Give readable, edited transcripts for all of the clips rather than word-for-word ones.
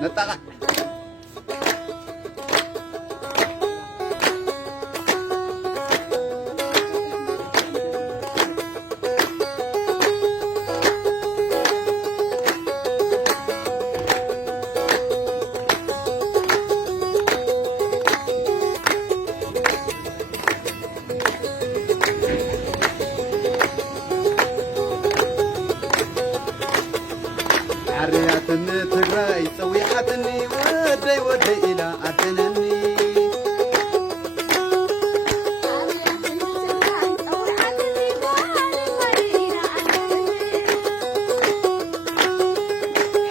نطلع عرياتني تراي سويحتني ودي إلى عدنني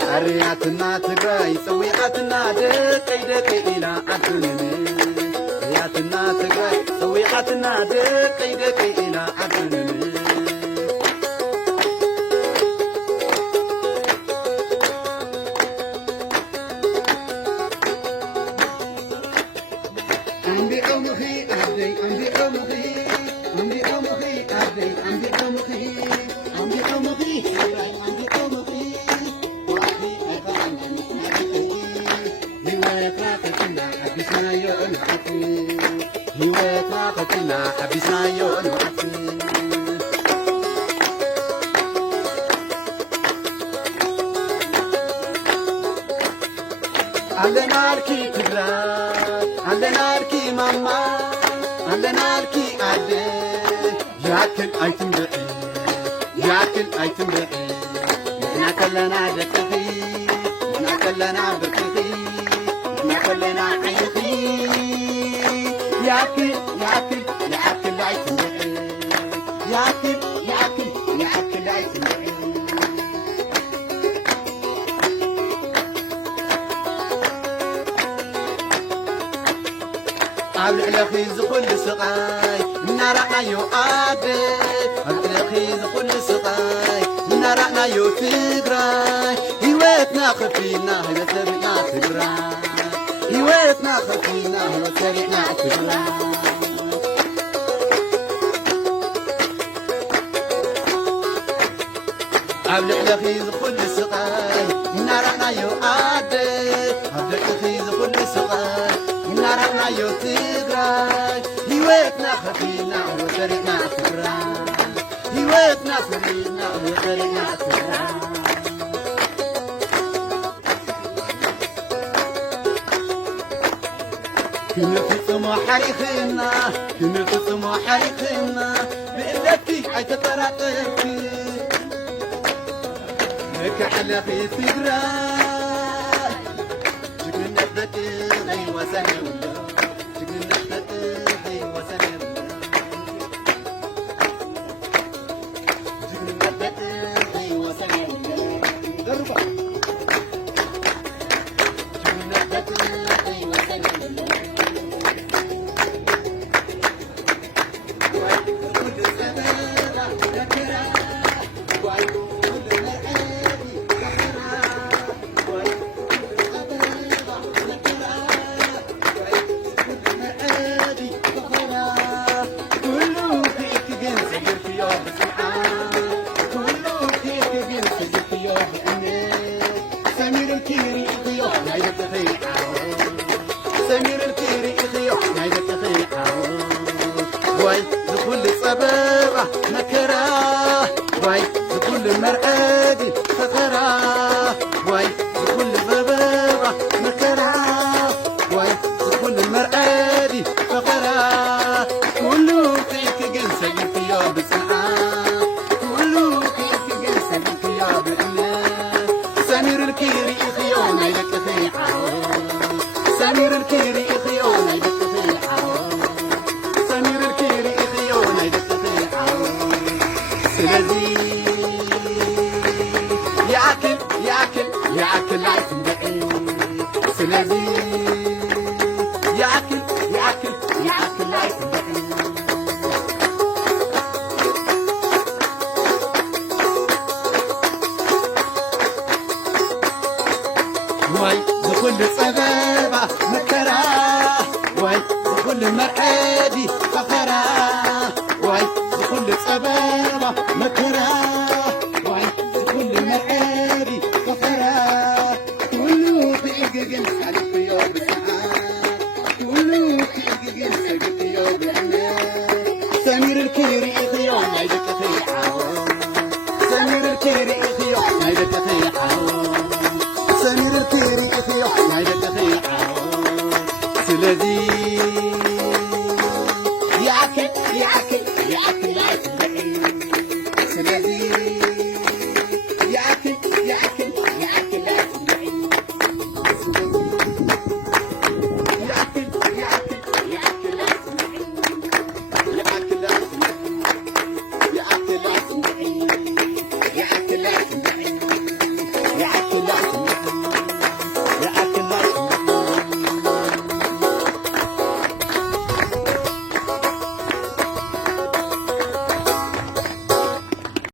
عرياتنا تراي سويحتنا دقي إلى عدنني عرياتنا تراي سويحتنا دقي إلى عدنني حبسنا يون عندنا الكي كبرات عندنا الكي ماما عندنا الكي عدي ياكل ايتم بقي ياكل ايتم بقي احنا كلنا دقيقي احنا كلنا برقيقي احنا كلنا عيقي ياكل ياكل ياكل ايتم بقي ياكل ياكل ياكل ايتم بقي عبد الأخيز كل سقاي نارنا يؤدي عبد الأخيز كل سقاي نارنا يتجراي هواتنا خفينا هواتنا تجراي هواتنا خفينا هواتنا تجراي عبد الأخيز كل سقاي نارنا يؤدي عبد الأخيز كل سقاي نارنا يتجراي هواتنا خفينا وسرقنا تجراي هواتنا خفينا وسرقنا تجراي كنفصم حريقنا كنفصم حريقنا بإلتي عيتطرطرتي لك حلقي تجراي شكلنا ذكي وسنة سمير الكيري إضيوح نايدة تخيقه واي لكل صبابة نكراه واي لكل مرأة فقراه واي لكل ضبابة نكراه واي لكل مرأة فقراه كله فيك جنسة جنت يا بسمعاه كله فيك جنسة جنت يا بإنا سمير الكيري إضيوح نايدة تخيقه سمير الكيري إخيونا يدقفيعه سمير الكيري إخيونا يدقفيعه سلذي يأكل يأكل يأكل عيثم بقي سلذي يأكل يأكل يأكل عيثم بقي واي بكل صبا